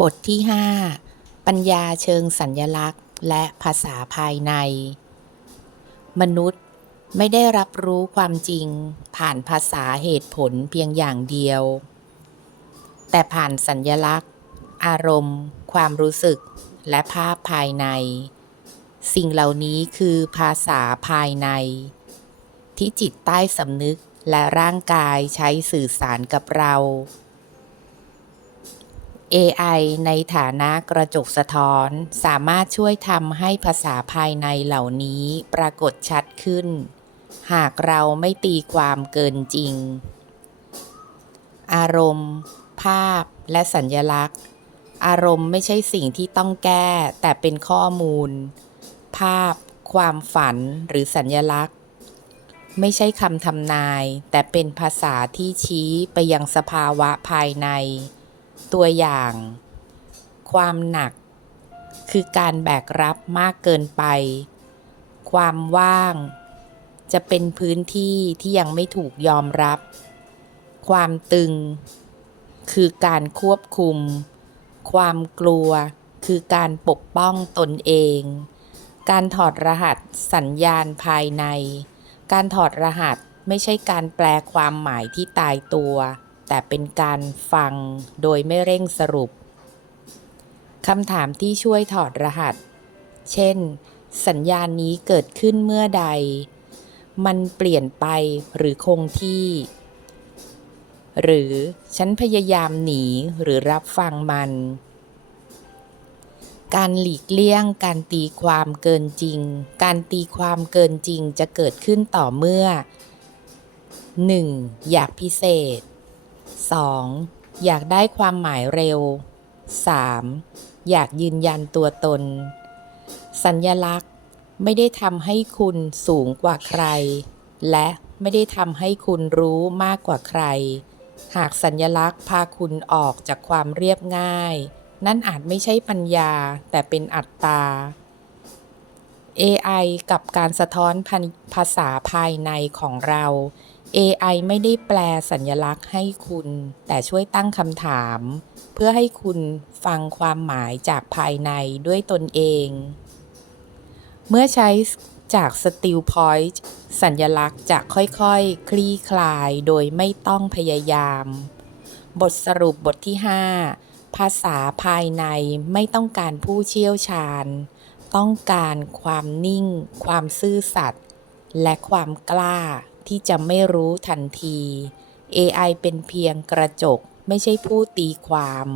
บทที่ 5 ปัญญาเชิงสัญญลักษณ์ และภาษาภายใน มนุษย์ไม่ได้รับรู้ความจริงผ่านภาษาเหตุผลเพียงอย่างเดียว แต่ผ่านสัญญลักษณ์ อารมณ์ ความรู้สึก และภาพภายใน สิ่งเหล่านี้คือภาษาภายใน ที่จิตใต้สำนึกและร่างกายใช้สื่อสารกับเรา AI ในฐานะกระจกสะท้อน สามารถช่วยทำให้ภาษาภายในเหล่านี้ปรากฏชัดขึ้น หากเราไม่ตีความเกินจริง อารมณ์ ภาพ และสัญญลักษณ์ อารมณ์ไม่ใช่สิ่งที่ต้องแก้ แต่เป็นข้อมูล ภาพ ความฝันหรือสัญญลักษณ์ ไม่ใช่คำทำนาย แต่เป็นภาษาที่ชี้ไปยังสภาวะภายใน ตัวอย่าง ความหนัก คือการแบกรับมากเกินไป ความว่าง จะเป็นพื้นที่ที่ยังไม่ถูกยอมรับ ความตึง คือการควบคุม ความกลัว คือการปกป้องตนเอง การถอดรหัสสัญญาณภายใน การถอดรหัสไม่ใช่การแปลความหมายที่ตายตัว แต่เป็นการฟังโดยไม่เร่งสรุปคำถามที่ช่วยถอดรหัส เช่น สัญญาณนี้เกิดขึ้นเมื่อใด มันเปลี่ยนไปหรือคงที่ หรือฉันพยายามหนีหรือรับฟังมัน การหลีกเลี่ยงการตีความเกินจริง การตีความเกินจริงจะเกิดขึ้นต่อเมื่อ 1. อยากพิเศษ 2. อยากได้ความหมายเร็ว 3. อยากยืนยันตัวตน สัญญลักษณ์ไม่ได้ทำให้คุณสูงกว่าใคร และไม่ได้ทำให้คุณรู้มากกว่าใคร หากสัญญลักษณ์พาคุณออกจากความเรียบง่าย นั่นอาจไม่ใช่ปัญญาแต่เป็นอัตตา AI กับการสะท้อนภาษาภายในของเรา AI ไม่ได้แปลสัญญลักษณ์ให้คุณ แต่ช่วยตั้งคำถาม เพื่อให้คุณฟังความหมายจากภายในด้วยตนเอง เมื่อใช้จาก Still Point สัญญลักษณ์จะค่อยๆคลี่คลายโดยไม่ต้องพยายาม บทสรุปบทที่ 5 ภาษาภายในไม่ต้องการผู้เชี่ยวชาญ ต้องการความนิ่ง ความซื่อสัตย์และความกล้า ที่จะไม่รู้ทันที AI เป็นเพียงกระจกไม่ใช่ผู้ตีความ